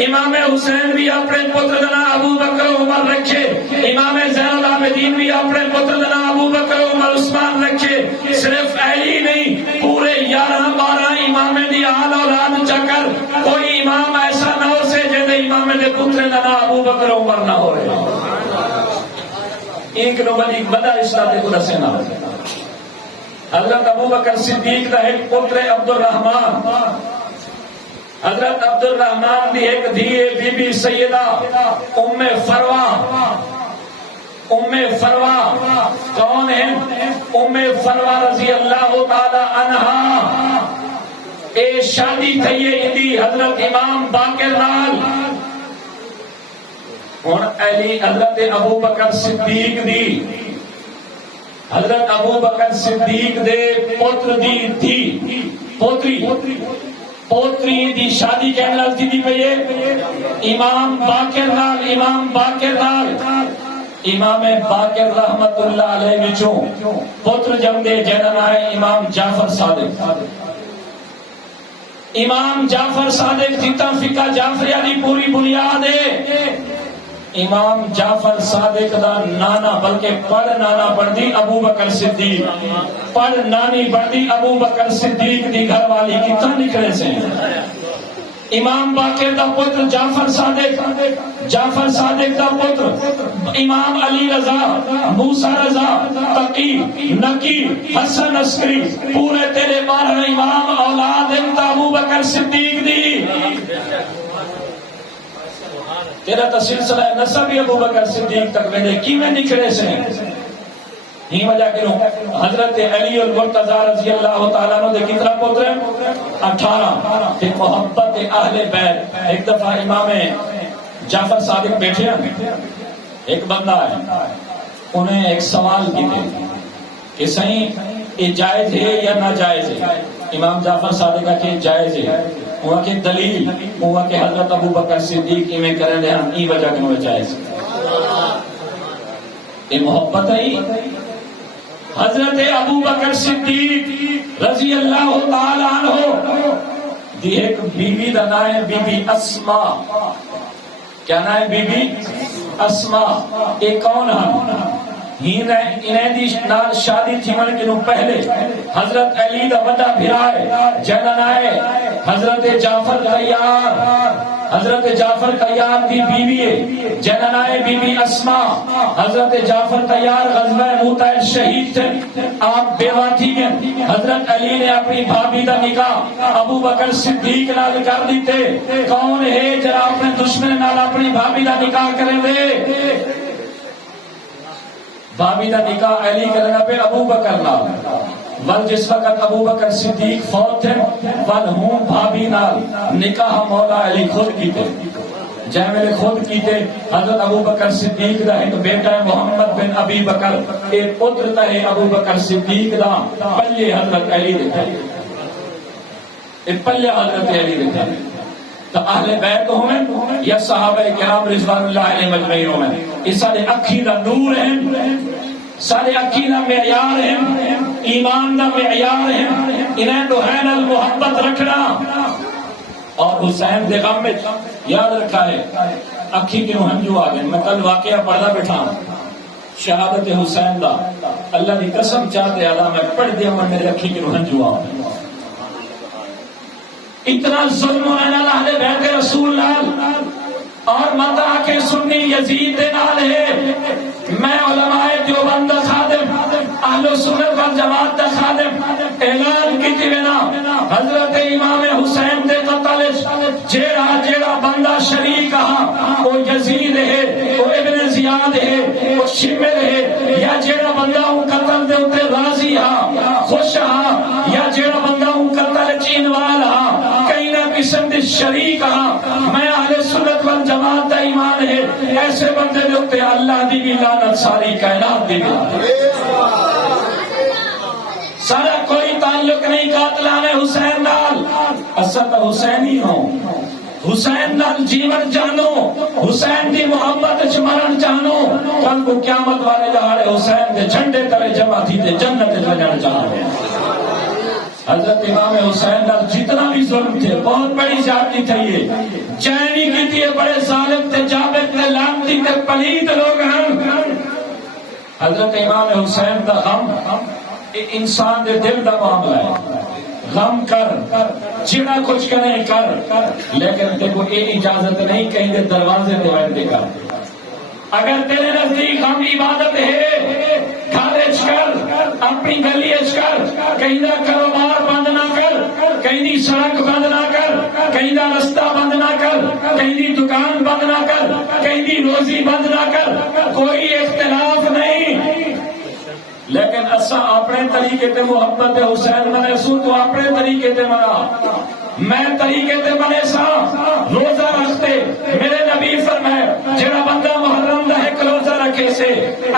امام حسین بھی اپنے پتر دا نام ابو بکر عمر رکھے امام زین العابدین بھی اپنے پتر دا نام ابو بکر عمر عثمان رکھے صرف علی نہیں پورے 11-12 امام دی آل اولاد چکر کوئی امام ایسا نہ ہو سے جے امام دے پتر دا نام ابو بکر عمر نہ ہوئے ایک نمبر ایک بڑا رشتہ تے خدا سے نہ حضرت ابو بکر صدیق دا ایک پتر عبد الرحمن حضرت عبد الرحمن دی ایک دھیے بی بی سیدہ ام فروا کون ہے ام فروا رضی اللہ تعالی عنہا اے شادی تھئی اندی حضرت امام باقر نال اور علی حضرت ابو بکر صدیق دی حضرت ابو بکر صدیق دے پوتر دی تھی پوتری دی شادی کہنے لگتی تھی پہیے امام باقر نال امام باقر رحمت اللہ علیہ وچوں پوتر جم دے جنم آئے امام جعفر صادق امام جعفر صادق جیتا فقہ جعفریہ دی پوری بنیاد ہے امام جعفر صادق دا نانا بلکہ پڑھ نانا بڑھدی ابو بکر صدیق، پڑھ نانی بڑھدی ابو بکر صدیق دی گھر والی کتنا نکلے سے امام باقر دا پتر جعفر صادق دا پتر امام علی رضا، موسیٰ رضا، تقی، نقی، حسن عسکری، پورے تیرے 12 امام اولاد انتا ابو بکر صدیق دی، تیرا تا سلسلہ نسبی ابو بکر صدیق تک ویدے کی میں نکھڑے سے ہی وجہ کروں حضرت علی المرتضی رضی اللہ تعالیٰ عنہ دے کتنا پتر ہیں 18 تے محبت اہل بیت۔ ایک دفعہ امام جعفر صادق بیٹھے ہیں، ایک بندہ ہے، انہیں ایک سوال کیتے کہ صحیح یہ جائز ہے یا ناجائز ہے؟ امام جعفر صادق کا کہ جائز ہے، ہوا کہ دلیل ہوا کہ حضرت ابو بکر صدیق میں کریں لے ہم ای وجہ کرنے جائز یہ محبت ہے۔ حضرت ابو بکر صدیق رضی اللہ تعالی عنہ دی ایک بیوی دا نام ہے بی بی اسما، کیا نام ہے بی بی اسما، ایک کون ہے انہیں دی نال شادی تھی من کنو پہلے حضرت علی دا وڈا بھرائے جنن آئے حضرت جعفر تیار، حضرت جعفر تیار دی بیوی ہے جنن آئے بی بی اسما، حضرت جعفر تیار غزوہ موتہ شہید تھے، آپ بیوہ تھی گئے، حضرت علی نے اپنی بھابی دا نکاح ابو بکر صدیق نال کر دیتے، کون ہے جرا اپنے دشمن نال اپنی بھابی دا نکاح کریں دے؟ بھابی دا نکاح علی کرنا پہ ابو بکر نال، ول جس وقت ابو بکر صدیق فوت تھے ول ہوں بھابی نال نکاح مولا علی خود کیتے، جائے میں خود کیتے۔ حضرت ابو بکر صدیق دا ایک بیٹا ہے محمد بن ابی بکر، ایک پتر تا ہے ابو بکر صدیق دا پلے حضرت علی دیتا ہے، ایک پلے حضرت علی دیتا ہے۔ تو اہل بیت ہوں یا صحابہ کرام رضوان اللہ علیہ مجمعین ہوں، یہ سارے اکھی دا نور ہیں، سارے اکھی دا معیار ہیں، ایمان دا معیار ہیں، انہیں دوہین المحبت رکھنا۔ اور حسین دے غم میں یاد رکھا ہے اکھی کے ہنجو آ گئے، میں کل واقعہ پڑھنا بیٹھا شہادت حسین دا، اللہ دی قسم چاہتے اللہ میں پڑھ دیا میں میرے اکھی کے ہنجو آ گئے، اتنا ظلم ہے اہل بیت رسول نال، اور متا کے سنی یزید دے نال ہے۔ میں علماء دیوبند دا خادم، اہل سنت والجماعت دا خادم، اعلان کیتی وینا حضرت امام حسین دے قتل جیڑا جیڑا بندہ شریک ہاں وہ یزید ہے، وہ ابن زیاد ہے، وہ شمر ہے، یا جیڑا بندہ ہوں قتل دے اتے راضی ہاں خوش ہاں، یا جیڑا بندہ ہوں قتل چینوال ہاں کہیں نہ قسم دے شریک ہاں، میں اہل سنت والجماعت دا ایمان ہے ایسے بندے دے اتے اللہ دی بھی لعنت ساری کائنات دی بھی سارا کوئی تعلق نہیں قاتلان حسین نال، اصل حسینی ہوں، حسین نال جیون جانو، حسین دی محبت مرن جانو، کل کو قیامت والے دہاڑے حسین دے جھنڈے تلے جمع تھی تے جنت وجن جانو۔ حضرت امام حسین نال جتنا بھی ظلم تھے بہت بڑی زیادتی تھی، یہ چینی کی تھی بڑے ظالم تے جابر تے لعنتی تے پلید لوگ ہیں۔ حضرت امام حسین دا غم انسان دے دل دا معاملہ ہے، غم کر جڑا کچھ کریں کر، لیکن دیکھو یہ اجازت نہیں کہیں دے دروازے دے وائندے کر۔ اگر تیرے نزدیک غم عبادت ہے گھر کر، اپنی گلی کر، کہیں دا کاروبار بند نہ کر، کہیں دی سڑک بند نہ کر، کہیں دا رستہ بند نہ کر، کہیں دی دکان بند نہ کر، کہیں دی روزی بند نہ کر، کوئی اختلاف نہیں، لیکن اسا اپنے طریقے تے محبت حسین منے سو تو اپنے طریقے تے منا، میں طریقے تے منے سا روزہ رکھتے، میرے نبی فرمائے جڑا بندہ محرم دا ایک روزہ رکھے سے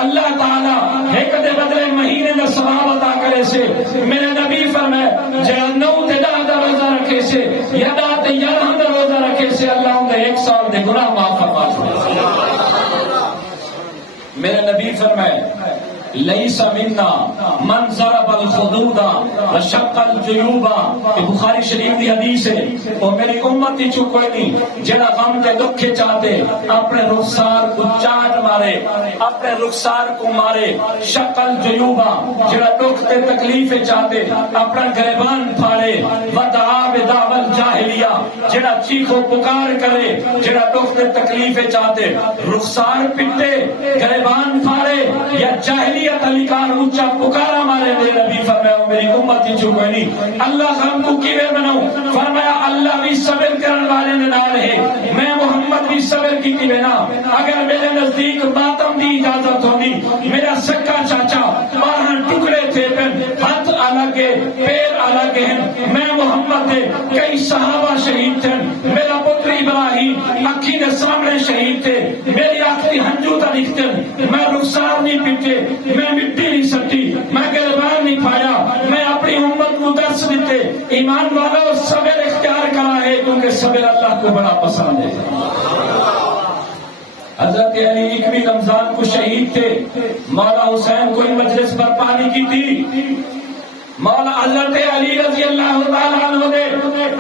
اللہ تعالی ایک دے بدلے مہینے دا ثواب عطا کرے سے، میرے نبی فرمائے جڑا 9 تے 10 دا روزہ رکھے سے یا 10 تے 11 دا روزہ رکھے سے اللہ ان دے 1 سال دے گناہ معاف فرما دے۔ میرے نبی فرمائے لیس منا من ضرب الخدود وشق الجیوب، بخاری شریف کی حدیث ہے، وہ میری امت ہی چو کوئی نہیں جڑا غم کے دکھے چاہتے اپنے رخسار کو چاٹ مارے، اپنے رخسار کو مارے، شق الجیوب جڑا دکھ تے تکلیف چاہتے اپنا گریبان پھاڑے، ودعا بدعوى الجاہلیہ جڑا چیخو پکار کرے، جڑا دکھ تے تکلیف چاہتے رخسار پٹے گریبان پھاڑے یا جاہلیت علی کار اونچا پکارا مارے، میرے نبی فرمایا میری امت ہی چکے نہیں۔ اللہ غم کو کیویں بناؤں؟ فرمایا اللہ بھی صبر کرن والے نے نال ہے، میں محمد بھی صبر کی تھی بنا۔ اگر میرے نزدیک ماتم دی اجازت ہوگی، میرا سکا چاچا 12 ٹکڑے تھے، ہاتھ الگ ہے پیر الگ ہے، میں محمد ہے، کئی صحابہ شہید تھے، میرا پتر ابراہیم اکھی کے سامنے شہید تھے، میری آخری ہنجو تا لکھتے، میں رخسار نہیں پیٹے، میں مٹی نہیں سٹی، میں گریبان نہیں پھایا، میں اپنی امت کو درس دیتے ایمان والا صبر اختیار کرا ہے، کیونکہ صبر اللہ کو بڑا پسند ہے۔ حضرت علی 21 رمضان کو شہید تھے، مولا حسین کوئی مجلس برپا نہیں کی تھی، مولا حضرت علی رضی اللہ تعالیٰ عنہ نے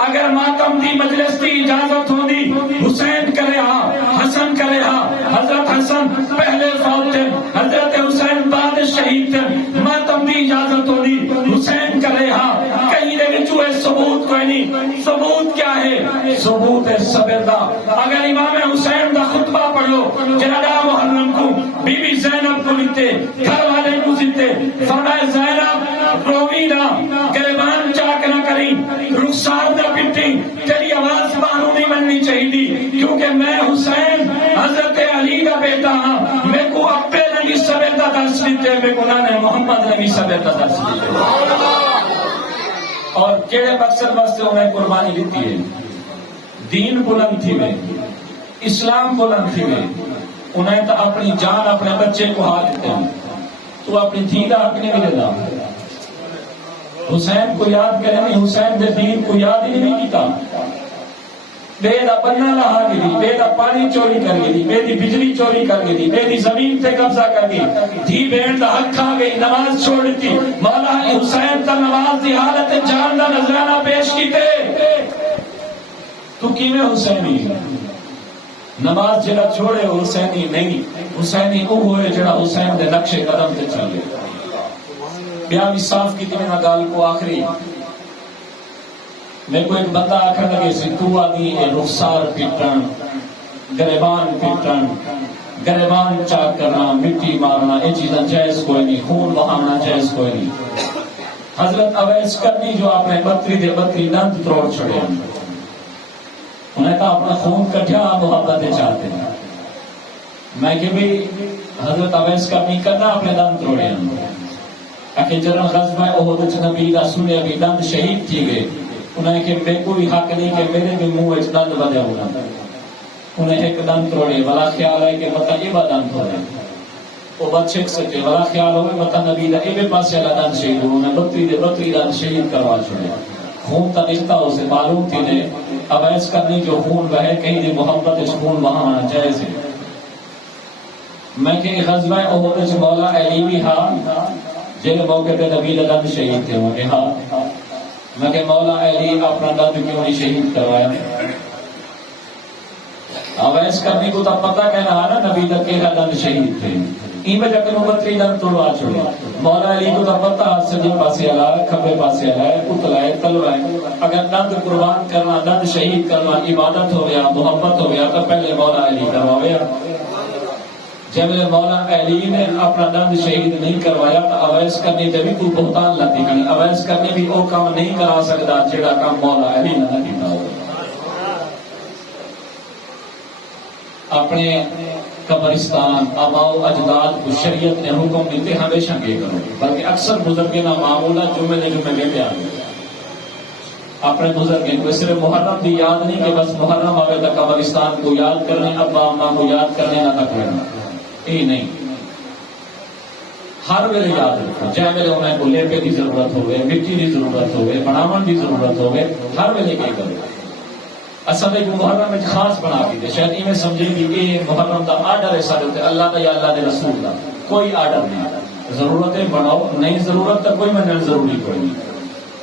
اگر ماتم دی مجلس دی اجازت ہوندی حسین کرے ہاں، حسن کرے ہاں، حضرت حسن پہلے فوت تھے، حضرت حسین بعد شہید تھے، ماتم دی اجازت ہوندی حسین کرے ہاں، کہیں دے وچوں ہے ثبوت کوئی نہیں۔ ثبوت کیا ہے؟ ثبوت ہے صبر دا۔ اگر امام حسین دا خطبہ پڑھو جنڈا محرم کو بی بی زینب کو لکھتے، گھر والے کو لکھتے، فرمائے زینب روی نہ، گریبان چاک نہ کری، رخسار نہ پٹی، تیری آواز بانو نہیں بننی چاہیے، کیونکہ میں حسین حضرت علی کا بیٹا ہاں، میں کو اپنے نبی صبر دا درس دیتے، میں کو نانے محمد نبی صبر دا درس دیتے، اور کیڑے مقصد واسطے انہیں قربانی دیتی ہے؟ دین بلند تھی میں، اسلام بلند تھی میں، انہیں تو اپنی جان اپنے بچے کو ہاتھ دیتے ہیں، تو اپنی دھی کا حق نہیں ملے گا۔ حسین کو یاد کریں نہیں، حسین دے دین کو یاد ہی نہیں کیتا، بے دا بننا لہا گئی، بے دا پانی چوری کر گئی، بے دی بجلی چوری کر گئی، بے دی زمین تے قبضہ کر گئی، دھی بہن دا حق کھا گئی، نماز چھوڑ دی، مولا حسین تا نماز دی حالت جان دا نذرانہ پیش کیتے، تو کیویں حسینی؟ نماز جڑا چھوڑے حسینی نہیں، حسینی وہ ہوئے جڑا حسین دے نقش قدم تے چلے۔ بیان بھی صاف کی تھی میں گال کو آخری، میں کو ایک بندہ آخر لگے سی تو آدھی رخسار پیٹن، گریبان پیٹن، گریبان چاک کرنا، مٹی مارنا، یہ چیزیں جائز کوئی نہیں، خون بہانا جائز کوئی نہیں۔ حضرت اویس کرنی جو آپ نے 32 دند تروڑ چھڑے، انہیں کہا اپنا خون کٹھیا محبت چاہتے ہیں، میں کہ بھی حضرت اویس کرنی کرنا اپنے دند تروڑے ہیں، کہ جرن غزوہ احد نبی دا سنے ابھی دند شہید تھی گئے، انہیں کہ میں کوئی حق نہیں کہ میرے بھی منہ اچ دند بدے ہونا، انہیں ایک دند توڑے، بلا خیال ہے کہ مطا ایبا دند توڑے، وہ بات چھک سکے، بلا خیال ہوئے مطا نبی دا ایبے پاسے اللہ دند شہید ہو، انہیں 32 دند شہید کروا چھوڑے، خون تا نکتا اسے معلوم تھی نے، اویس کرنی جو خون بہے کہیں دی محبت اس خون وہاں جائز ہے۔ میں کہ غزوہ احد مولا علی بھی ہاں جن موقع پہ نبی دند شہید تھے، وہ کہ ہاں، میں کہ مولا علی اپنا دند کیوں نہیں شہید کروایا؟ اویس کرنی کو تب پتہ کہنا ہے نا نبی دا کیڑا دند شہید تھے، این میں جب 32 دند توڑوا چھوڑے، مولا علی کو تب پتہ سجے پاسے اللہ کھبے پاسے اللہ اتلائے تلوائے، اگر دند قربان کرنا، دند شہید کرنا عبادت ہو گیا، محبت ہو گیا، تو پہلے مولا علی کروایا۔ جب مولا علی نے اپنا دند شہید نہیں کروایا تو اویس کرنی تے بھی کوئی بہتان لگتی کہ اویس کرنی بھی وہ کام نہیں کرا سکتا جڑا کام مولا علی نے کیتا ہو۔ اپنے قبرستان آباؤ اجداد کو شریعت نے حکم دیتے ہمیشہ کے کرو، بلکہ اکثر بزرگیں معمولہ جمعے لے لے آئے، اپنے بزرگیں کو صرف محرم بھی یاد نہیں کہ بس محرم آگے تک قبرستان کو یاد کرنے، ابا اماں کو یاد کرنے نہ تک رہنا، یہ نہیں، ہر ویلے یاد رکھو، جے ویلے انہیں کو لیپے کی ضرورت ہوئے، مٹی کی ضرورت ہوئے، بناون کی ضرورت ہوئے، ہر ویلے کے کرو۔ اصل ایک محرم میں خاص بنا کے شاید یہ سمجھے گی کہ محرم دا آرڈر ہے سارے اللہ دا یا اللہ دے رسول دا، کوئی آرڈر نہیں، ضرورتیں بڑھاؤ، نہیں ضرورت تو کوئی منع ضروری کوئی نہیں،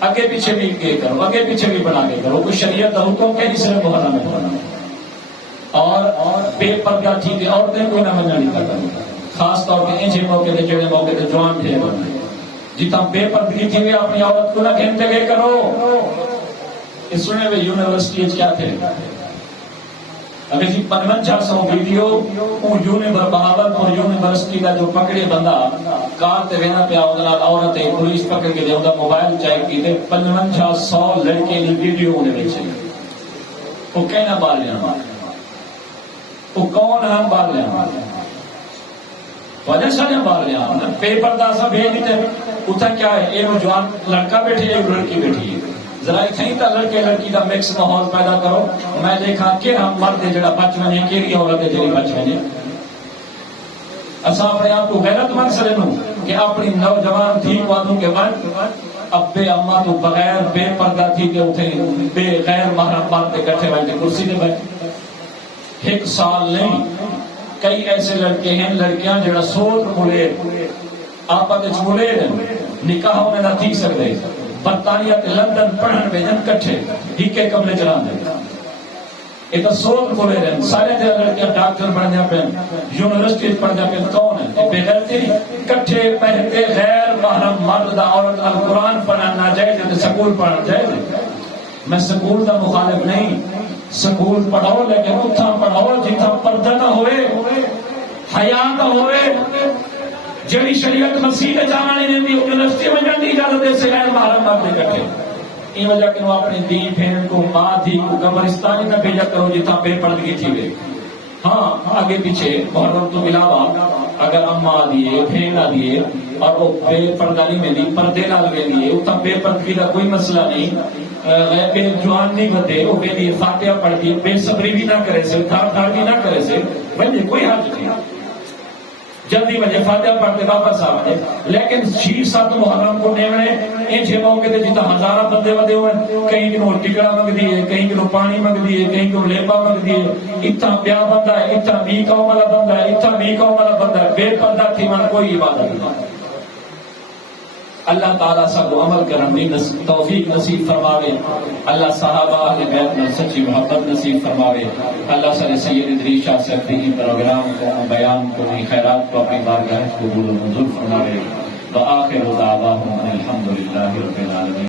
آگے پیچھے بھی یہ کرو، آگے پیچھے بھی بنا کے کرو، کوئی شریعت کا حکم کہ نہیں صرف محرم میں بنا، اور بے پردہ ٹھیک ہے، عورتیں کوئی نہ منع نہیں کرتا، خاص طور پہ ایسے موقع تے جڑے موقع تے جوان تھے جتنا بے پردگی تھی وہ اپنی عورت کو نہ کہتے گئے کرو۔ اس سنے ہوئے یونیورسٹی کیا تھے اگر جی 5500 ویڈیو بہاولپور یونیورسٹی کا جو پکڑے بندہ کار تے وینا پیا عورت پولیس پکڑ کے دے موبائل چیک کیتے 5500 لڑکے کی ویڈیو انہیں بچے، وہ کہنا بال لیا، وہ کون ہم بال لیا وجہ سے بال لیا بے پردہ سا بھیج دیتے، اتنا کیا ہے ایک جوان لڑکا بیٹھی ہے ایک لڑکی بیٹھی ہے، ذرا اتنی تا لڑکے لڑکی کا مکس ماحول پیدا کرو، میں دیکھا کہ ہم مرد جڑا بچ بنے کیڑی عورت ہے جڑی بچ بنے، اساں اپنے آپ کو غیرت مند سمجھو کہ اپنی نوجوان تھی کو آدھوں کے بعد ابے اما تو بغیر بے پردہ تھی کہ اتنے بے غیر محرم مرد اکٹھے بیٹھے کرسی پہ بیٹھے، ایک سال نہیں کئی ایسے لڑکے ہیں لڑکیاں جڑا سوت ملے آپا دے ملے نکاح ہونے نہ تھی سکتے، برطانیہ تے لندن پڑھن بھیجن کٹھے ہی کے کمرے چلان دے، ایک سوت ملے رہن سارے دے لڑکیاں ڈاکٹر بن جا پہ یونیورسٹی پڑھ جا پہ کون ہے بے غیرتی کٹھے پہنتے غیر محرم مرد دا عورت القرآن پڑھنا ناجائز ہے، سکول پڑھنا جائز ہے، میں سکول دا مخالف نہیں، سکول پڑھاؤ لیکن اتھا پڑھاؤ جتھا پردہ نہ ہوئے، حیا نہ ہوئے، جڑی شریعت مسیح جانا نہیں دیندی یونیورسٹی میں جان دی اجازت دے سے غیر محرم مرد اکٹھے، این وجہ کہ وہ اپنی دی بہن کو ماں دی کو قبرستان نہ بھیجا کرو جتھا بے پردگی تھی ہوئے، ہاں آگے پیچھے محرم تو علاوہ اگر اما دیے بہن دیے اور وہ بے پردہ نہیں میں دی پردے نہ لگے دیے اتنا بے پردگی کا کوئی مسئلہ نہیں، بے جوان نہیں بندے وہ بے دی فاتحہ پڑھ دی بے صبری بھی نہ کرے سے تھار تھار بھی نہ کرے سے بندے کوئی حرج نہیں، جلدی بجے فاتحہ پڑھتے واپس آتے، لیکن 6-7 محرم کو نیونے ان چھ موقع تے جتا ہزارہ بندے ودے ہوئے، کہیں کنو ٹکڑا منگ دیئے، کہیں کنو پانی منگ دیئے، کہیں کنو لیپا منگ دیئے، اتنا بیا بندہ ہے، اتنا بی قوم والا بندہ ہے، اتنا بی قوم والا بندہ ہے، بے پردہ تھی من کوئی عبادت نہیں۔ اللہ تعالیٰ سب کو عمل کرنے توفیق نصیب فرماوے، اللہ صحابہ اہل بیت میں سچی محبت نصیب فرماوے، اللہ صلی سید ادریس شاہ سے اپنی پروگرام کو بیان کو خیرات کو اپنی بارگاہ قبول و منظور فرماوے، وآخر دعواہم الحمدللہ رب العالمین۔